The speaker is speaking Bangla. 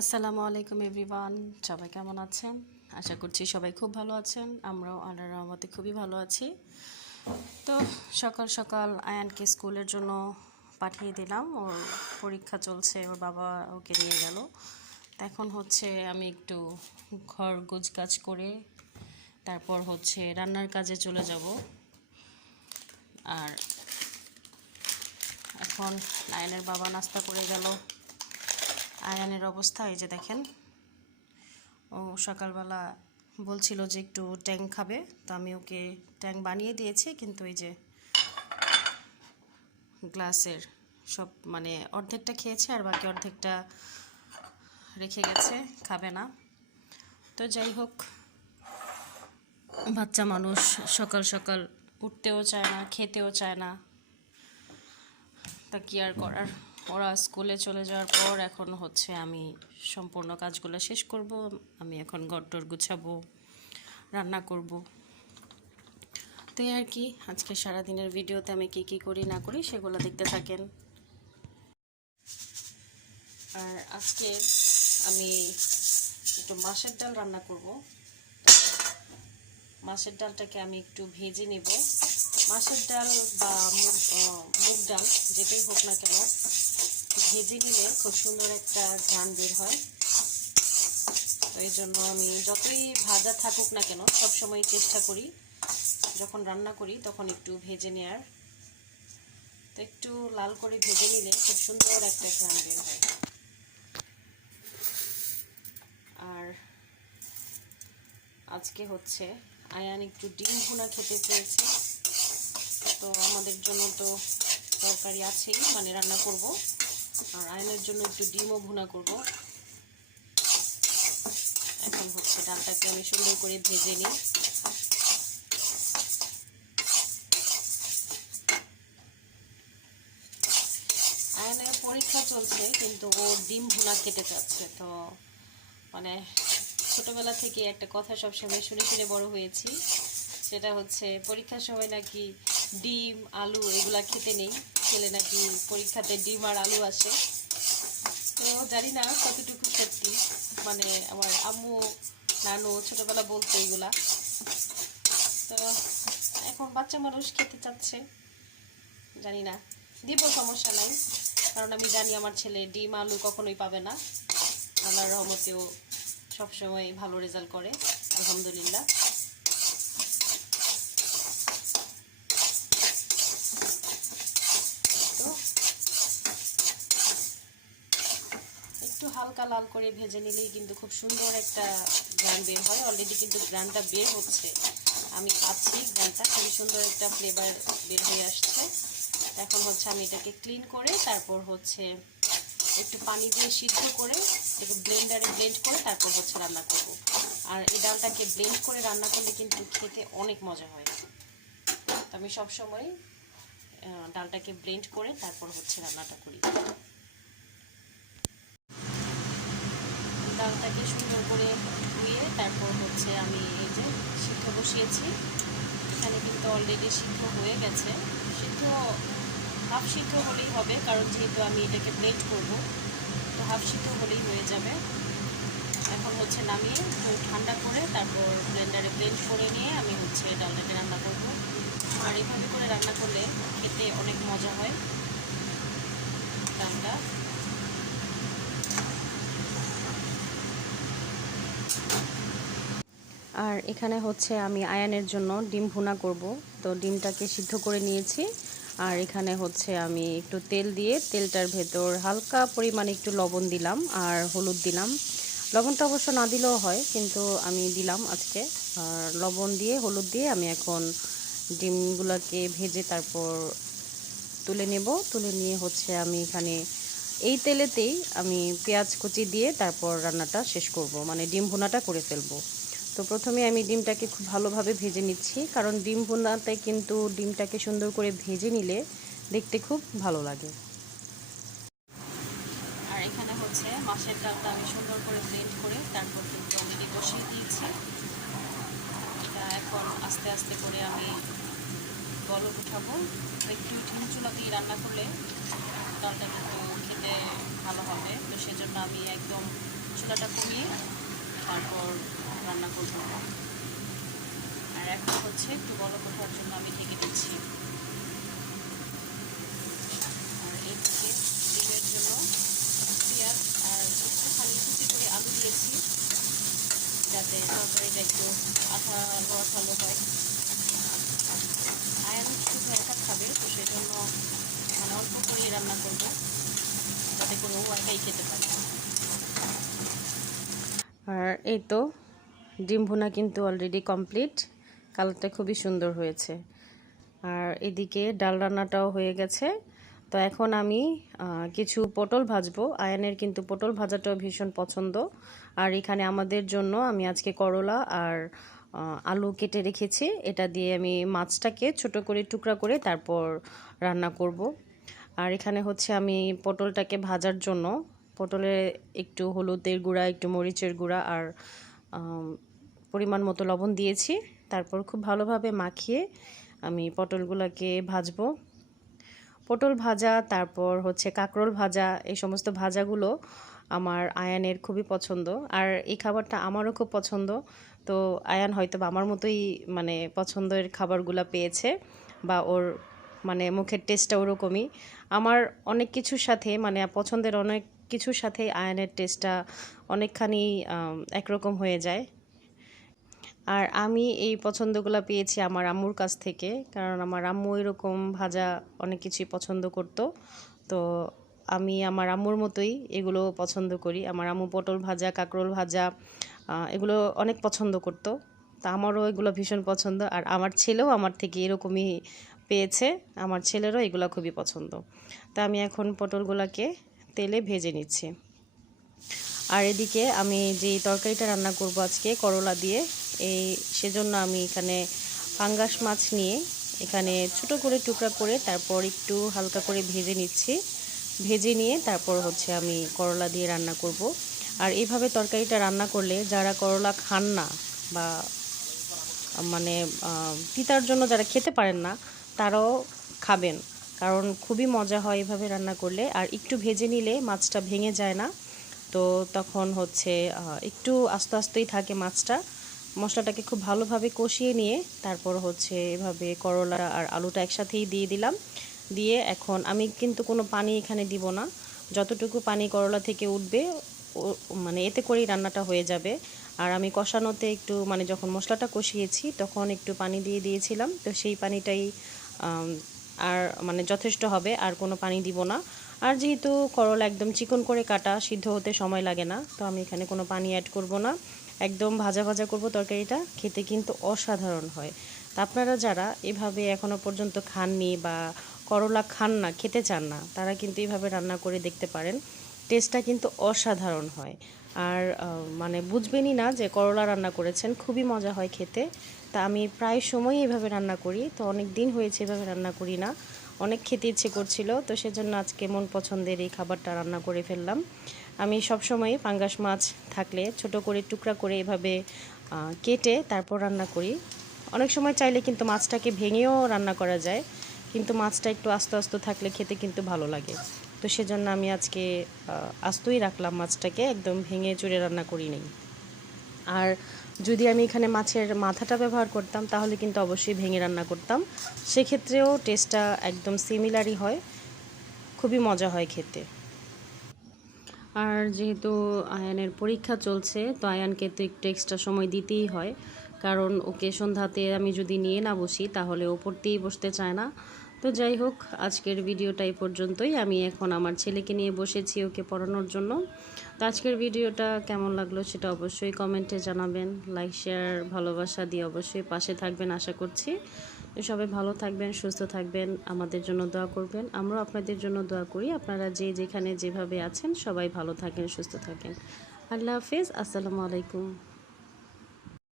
আসসালামু আলাইকুম এভরিওয়ান, সবাই কেমন আছেন? আশা করছি সবাই খুব ভালো আছেন। আমরাও আল্লাহর রহমতে খুবই ভালো আছি। তো সকাল সকাল আয়ানকে স্কুলের জন্য পাঠিয়ে দিলাম। ওর পরীক্ষা চলছে, ওর বাবা ওকে নিয়ে গেল। এখন হচ্ছে আমি একটু ঘর গোছগাছ করে তারপর হচ্ছে রান্নার কাজে চলে যাব। আর এখন আয়ানের বাবা নাস্তা করে গেল। আয়ানের অবস্থা এই যে দেখেন, ও সকালবেলা বলছিল যে একটু ট্যাং খাবে, তো আমি ওকে ট্যাং বানিয়ে দিয়েছি, কিন্তু এই যে গ্লাসের সব মানে অর্ধেকটা খেয়েছে আর বাকি অর্ধেকটা রেখে গেছে, খাবে না। তো যাই হোক, বাচ্চা মানুষ সকাল সকাল উঠতেও চায় না, খেতেও চায় না, তা কি আর করার। ওরা স্কুলে চলে যাওয়ার পর এখন হচ্ছে আমি সম্পূর্ণ কাজগুলো শেষ করব। আমি এখন ঘরটর গুছাবো, রান্না করব। তো আর কি, আজকে সারাদিনের ভিডিওতে আমি কি করি না করি সেগুলো দেখতে থাকেন। আর আজকে আমি একটু মাছের ডাল রান্না করব। মাছের ডালটাকে আমি একটু ভেজে নেব। মাছের ডাল বা মুগ ডাল যেটাই হোক না কেন, ভেজে নিলে খুব সুন্দর একটা ঘ্রাণ বের হয়। তো এই জন্য আমি যতই ভাজা থাকুক না কেন সবসময় চেষ্টা করি যখন রান্না করি তখন একটু ভেজে নেওয়ার। তো একটু লাল করে ভেজে নিলে খুব সুন্দর একটা ঘ্রাণ বের হয়। আর আজকে হচ্ছে আয়ান একটু ডিম ভুনা খেতে চেয়েছে, তো আমাদের জন্য তো তরকারি আছেই, মানে রান্না করব। আর আয়ানের জন্য একটু ডিমও ভুনা করব। এখন হচ্ছে ডালটাকে আমি সুন্দর করে ভেজে নিই। আয়ানের পরীক্ষা চলছে কিন্তু ও ডিম ভুনা খেতে চাচ্ছে। তো মানে ছোটবেলা থেকে একটা কথা সবসময় শুনে শুনে বড় হয়েছি, সেটা হচ্ছে পরীক্ষার সময় নাকি ডিম আলু এগুলা খেতে নেই, খেলে নাকি পরীক্ষাতে ডিম আর আলু আসে। তো জানি না কতটুকু সত্যি, মানে আমার আম্মু নানু ছোটবেলা বলতো এগুলা। তো এখন বাচ্চা মানুষ খেতে চাচ্ছে, জানি না, দিব, সমস্যা নাই, কারণ আমি জানি আমার ছেলে ডিম আলু কখনোই পাবে না। আল্লাহর রহমতেও সবসময় ভালো রেজাল্ট করে, আলহামদুলিল্লাহ। তো একটু হালকা লাল করে ভেজে নিলেই কিন্তু খুব সুন্দর একটা গ্রান বের হয়। অলরেডি কিন্তু গ্রানটা বের হচ্ছে, আমি পাচ্ছি গ্রানটা, খুবই সুন্দর একটা ফ্লেভার বের হয়ে আসছে। এখন হচ্ছে আমি এটাকে ক্লিন করে তারপর হচ্ছে একটু পানি দিয়ে সিদ্ধ করে একটু ব্লেন্ডারে ব্লেন্ড করে তারপর হচ্ছে রান্না করব। আর এই ডালটাকে ব্লেন্ড করে রান্না করলে কিন্তু খেতে অনেক মজা হয়। আমি সবসময় ডালটাকে ব্লেন্ড করে তারপর হচ্ছে রান্নাটা করি। ডালটাকে সুন্দর করে ধুয়ে তারপর হচ্ছে আমি এই যে সিদ্ধ বসিয়েছি। এখানে কিন্তু অলরেডি সিদ্ধ হয়ে গেছে। সিদ্ধ হাফ সিদ্ধ হলেই হবে, কারণ যেহেতু আমি এটাকে ব্লেন্ড করব, তো হাফ সিদ্ধ হলেই হয়ে যাবে। এখন হচ্ছে নামিয়ে একটু ঠান্ডা করে তারপর ব্লেন্ডারে ব্লেন্ড করে নিয়ে আমি হচ্ছে ডালটাকে রান্না করব। আর এইভাবে করে রান্না করলে খেতে অনেক মজা হয় ডালটা। আর এখানে হচ্ছে আমি আয়ানের জন্য ডিম ভুনা করব, তো ডিমটাকে সিদ্ধ করে নিয়েছি। আর এখানে হচ্ছে আমি একটু তেল দিয়ে তেলটার ভেতর হালকা পরিমাণে একটু লবণ দিলাম আর হলুদ দিলাম। লবণটা অবশ্য না দিলেও হয়, কিন্তু আমি দিলাম আজকে। আর লবণ দিয়ে হলুদ দিয়ে আমি এখন ডিমগুলোকে ভেজে তারপর তুলে নেব। তুলে নিয়ে হচ্ছে আমি এখানে এই তেলেতেই আমি পেঁয়াজ কুচি দিয়ে তারপর রান্নাটা শেষ করব, মানে ডিম ভুনাটা করে ফেলবো। তো প্রথমে আমি ডিমটাকে খুব ভালোভাবে ভেজে নিচ্ছি, কারণ ডিম ভুনাতে কিন্তু ডিমটাকে সুন্দর করে ভেজে নিলে দেখতে খুব ভালো লাগে। আর এখানে হচ্ছে মাছের ডালটা আমি সুন্দর করে ব্লেন্ড করে তারপর কিন্তু অলরেডি বসিয়ে দিয়েছি। এটা এখন আস্তে আস্তে করে আমি বলক উঠাবো। একটু ঠেলে চুলা দিয়ে রান্না করলে ডালটা কিন্তু খেতে ভালো হবে। তো সেজন্য আমি একদম চুলাটা কমিয়ে তারপর রান্না করব। আর এখন হচ্ছে একটু বলক ওঠার জন্য আমি ঢেকে দিচ্ছি। আর এদিকে ডিমের জন্য পেঁয়াজ আর একটুখানি কুচি করে আলু দিয়েছি, যাতে তরকারিটা একটু আঠালো আঠালো হয়। আয়ান শুধু একা খাবে, তো সেজন্য মানে অল্প করেই রান্না করব, যাতে করে ও একাই খেতে পারে। আর এই তো ডিম ভুনা কিন্তু অলরেডি কমপ্লিট, কালারটা খুবই সুন্দর হয়েছে। আর এদিকে ডাল রান্নাটাও হয়ে গেছে। তো এখন আমি কিছু পটল ভাজবো। আয়ানের কিন্তু পটল ভাজাটাও ভীষণ পছন্দ। আর এখানে আমাদের জন্য আমি আজকে করলা আর আলু কেটে রেখেছি। এটা দিয়ে আমি মাছটাকে ছোট করে টুকরা করে তারপর রান্না করব। আর এখানে হচ্ছে আমি পটলটাকে ভাজার জন্য পটলে একটু হলুদের গুঁড়া, একটু মরিচের গুঁড়া আর পরিমাণ মতো লবণ দিয়েছি। তারপর খুব ভালোভাবে মাখিয়ে আমি পটলগুলোকে ভাজবো। পটল ভাজা, তারপর হচ্ছে কাঁকরোল ভাজা, এই সমস্ত ভাজাগুলো আমার আয়ানের খুবই পছন্দ। আর এই খাবারটা আমারও খুব পছন্দ। তো আয়ান হয়তো বা আমার মতোই মানে পছন্দের খাবারগুলো পেয়েছে, বা ওর মানে মুখের টেস্টটা ওরকমই। আমার অনেক কিছুর সাথে মানে পছন্দের অনেক কিছুর সাথে আয়ানের টেস্টটা অনেকখানি একরকম হয়ে যায়। আর আমি এই পছন্দগুলো পেয়েছি আমার আম্মুর কাছ থেকে, কারণ আমার আম্মু এরকম ভাজা অনেক কিছুই পছন্দ করত। তো আমি আমার আম্মুর মতোই এগুলো পছন্দ করি। আমার আম্মু পটল ভাজা, কাঁকরোল ভাজা এগুলো অনেক পছন্দ করতো। তা আমারও এগুলো ভীষণ পছন্দ। আর আমার ছেলেও আমার থেকে এরকমই পেয়েছে, আমার ছেলেরও এগুলো খুবই পছন্দ। তা আমি এখন পটলগুলোকে তেলে ভেজে নিচ্ছি। আর এদিকে আমি যে তরকারিটা রান্না করব আজকে করলা দিয়ে, সেজন্য আমি এখানে পাঙ্গাস মাছ নিয়ে এখানে ছোট করে টুকরা করে তারপর একটু হালকা করে ভেজে নিচ্ছি। ভেজে নিয়ে তারপর হচ্ছে আমি করলা দিয়ে রান্না করব। আর এইভাবে তরকারিটা রান্না করলে যারা করলা খান না বা মানে তিতার জন্য যারা খেতে পারেন না, তারাও খাবেন, কারণ খুবই মজা হয় এভাবে রান্না করলে। আর একটু ভেজে নিলে মাছটা ভেঙে যায় না। তো তখন হচ্ছে একটু আস্তে আস্তেই থাকে মাছটা। মশলাটাকে খুব ভালোভাবে কষিয়ে নিয়ে তারপর হচ্ছে এভাবে করলা আর আলুটা একসাথেই দিয়ে দিলাম। দিয়ে এখন আমি কিন্তু কোনো পানি এখানে দিব না, যতটুকু পানি করলা থেকে উঠবে মানে এতে করেই রান্নাটা হয়ে যাবে। আর আমি কষানোতে একটু মানে যখন মশলাটা কষিয়েছি তখন একটু পানি দিয়ে দিয়েছিলাম, তো সেই পানিটাই আর মানে যথেষ্ট হবে, আর কোনো পানি দিব না। আর যেহেতু করলা একদম চিকন করে কাটা, সিদ্ধ হতে সময় লাগে না, তো আমি এখানে কোনো পানি অ্যাড করব না। একদম ভাজা ভাজা করব তরকারিটা, খেতে কিন্তু অসাধারণ হয়। তা আপনারা যারা এভাবে এখনও পর্যন্ত খাননি বা করলা খান না, খেতে চান না, তারা কিন্তু এইভাবে রান্না করে দেখতে পারেন। টেস্টটা কিন্তু অসাধারণ হয়। আর মানে বুঝবেনই না যে করলা রান্না করেছেন, খুবই মজা হয় খেতে। তা আমি প্রায় সময়ই এভাবে রান্না করি, তো অনেক দিন হয়েছে এভাবে রান্না করি না, অনেক খেতে ইচ্ছে করছিল, তো সেজন্য আজকে মন পছন্দের এই খাবারটা রান্না করে ফেললাম। আমি সবসময় পাঙ্গাস মাছ থাকলে ছোট করে টুকরা করে এভাবে কেটে তারপর রান্না করি। অনেক সময় চাইলে কিন্তু মাছটাকে ভেঙেও রান্না করা যায়, কিন্তু মাছটা একটু আস্ত আস্ত থাকলে খেতে কিন্তু ভালো লাগে। তো সেজন্য আমি আজকে আস্তই রাখলাম মাছটাকে, একদম ভেঙে চুরে রান্না করি নি। আর যদি আমি এখানে মাছের মাথাটা ব্যবহার করতাম তাহলে কিন্তু অবশ্যই ভেঙে রান্না করতাম, সেক্ষেত্রেও টেস্টটা একদম সিমিলারই হয়, খুবই মজা হয় খেতে। আর যেহেতু আয়ানের পরীক্ষা চলছে, তো আয়ানকে তো একটু এক্সট্রা সময় দিতেই হয়, কারণ ওকে সন্ধ্যাতে আমি যদি নিয়ে না বসি তাহলে ও পড়তেই বসতে চায় না। তো যাই হোক, আজকের ভিডিওটা এই পর্যন্তই। আমি এখন আমার ছেলেকে নিয়ে বসেছি ওকে পড়ানোর জন্য। তো আজকের ভিডিওটা কেমন লাগলো সেটা অবশ্যই কমেন্টে জানাবেন। লাইক, শেয়ার, ভালোবাসা দিয়ে অবশ্যই পাশে থাকবেন আশা করছি। তো সবাই ভালো থাকবেন, সুস্থ থাকবেন, আমাদের জন্য দোয়া করবেন। আমরাও আপনাদের জন্য দোয়া করি। আপনারা যে যেখানে যেভাবে আছেন সবাই ভালো থাকেন, সুস্থ থাকেন। আল্লাহ হাফিজ, আসসালামু আলাইকুম।